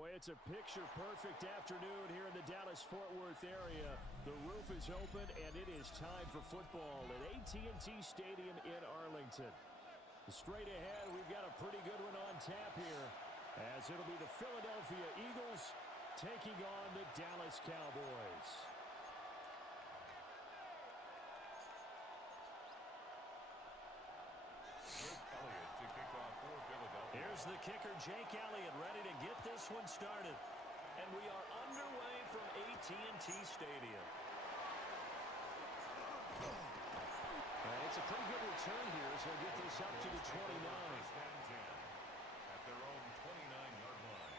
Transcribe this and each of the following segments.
Boy, it's a picture-perfect afternoon here in the Dallas-Fort Worth area. The roof is open, and it is time for football at AT&T Stadium in Arlington. Straight ahead, we've got a pretty good one on tap here, as it'll be the Philadelphia Eagles taking on the Dallas Cowboys. Here's the kicker, Jake Elliott, ready to get this one started. And we are underway from AT&T Stadium. It's a pretty good return here, so we'll get this up to the 29. At their own 29-yard line.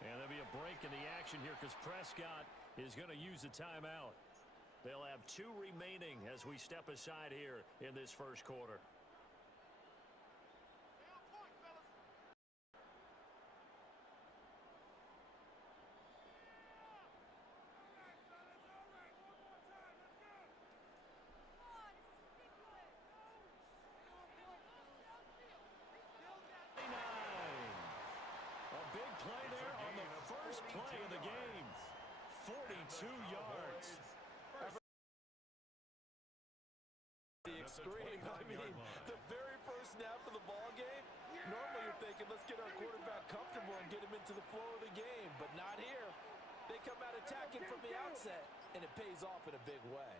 And there'll be a break in the action here because Prescott is going to use a timeout. They'll have 2 remaining as we step aside here in this first quarter. Play of the game, 42 yards. The extreme. I mean, the very first snap of the ball game, normally you're thinking, let's get our quarterback comfortable and get him into the flow of the game, but not here. They come out attacking from the outset, and it pays off in a big way.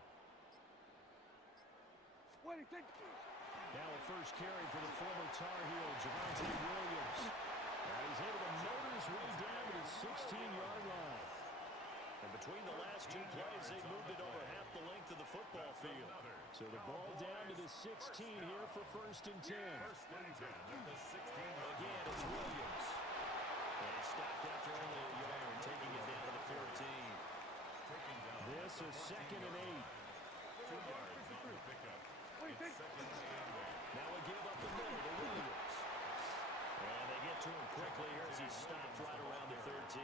Now a first carry for the former Tar Heel, Javonte Williams. He's able to motor his way down to the 16-yard line. And between the last 2 plays, they've moved it over half the length of the football field. So the ball down to the 16 here for 1st and 10. Again, it's Williams. And he stopped after only a yard, taking it down to the 14. This is 2nd and 8. 2 yards on the pickup. It's 2nd and 8. Now we give up the middle to Williams. And they get to him quickly here as he stopped right around the 13.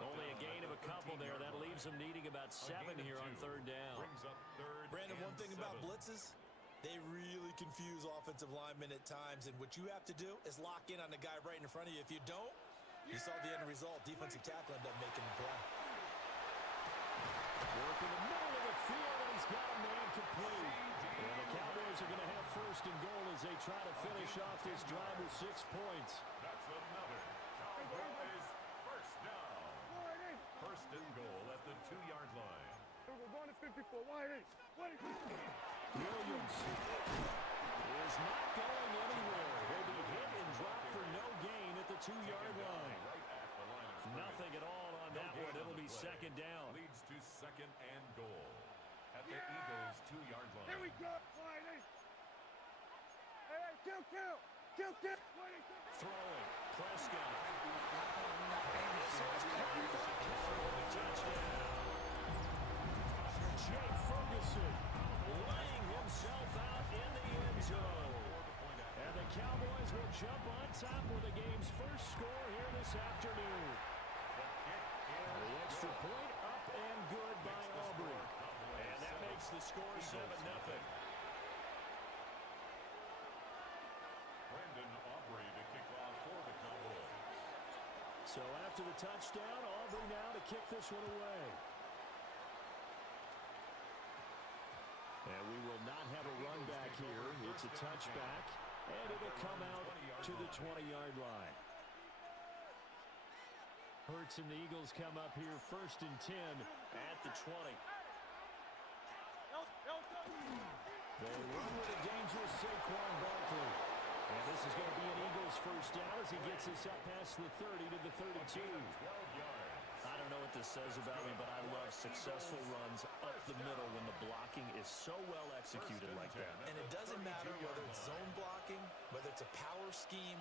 Only a gain of a couple there. That leaves them needing about 7 here on 3rd down. Brandon, one thing about blitzes, they really confuse offensive linemen at times. And what you have to do is lock in on the guy right in front of you. If you don't, you saw the end result. Defensive tackle ended up making the play. Working the middle of the field, and he's got a man complete. And the Cowboys are going to have 1st and goal as they try to finish off this drive with 6 points. That's another Cowboys first down. 1st and goal at the 2-yard line. We're going to 54. Williams is not going anywhere. He'll be hit and dropped for no gain at the 2-yard line. Nothing at all on that one. It'll be 2nd down. Leads to 2nd and goal at the Eagles' 2-yard line. Here we go. Hey, kill. Throwing. Prescott. Jake Ferguson laying himself out in the end zone. And the Cowboys will jump on top with the game's first score here this afternoon. The extra point up and good by Aubrey. And that makes the score 7-0. Brandon Aubrey to kick off for the Cowboys. So after the touchdown, Aubrey now to kick this one away. And we will not have a run back here. It's a touchback, and it'll come out to the 20-yard line. Hurts and the Eagles come up here 1st and 10 at the 20. They run with a dangerous Saquon Barkley. And this is going to be an Eagles first down as he gets this up past the 30 to the 32. 12 yards. I don't know what this says about me, but I love successful runs up the middle when the blocking is so well executed like that. And it doesn't matter whether it's zone blocking, whether it's a power scheme.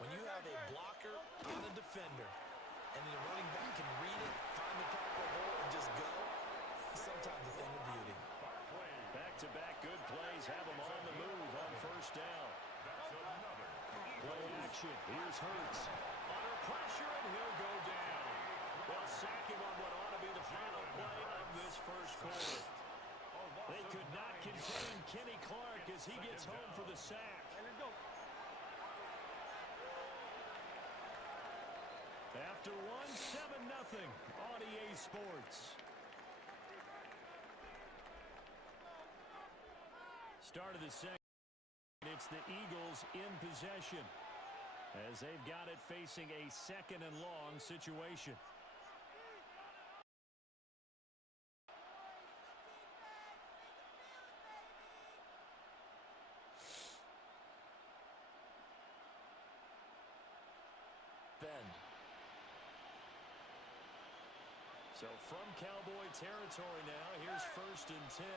When you have a blocker on a defender, and the running back can read it, find the proper hole, and just go, sometimes a thing of beauty. Back-to-back good plays have him on the move on first down. Play action. Here's Hurts. Under pressure, and he'll go down. They'll sack him on what ought to be the final play of this first quarter. They could not contain Kenny Clark as he gets home for the sack. Let's go. After one, 7-0 on EA Sports. Start of the second. It's the Eagles in possession as they've got it facing a second and long situation. So from Cowboy territory now, here's 1st and 10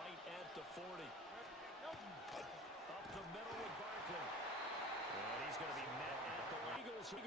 right at the 40. Up the middle with Barkley. And he's going to be met at the Eagles are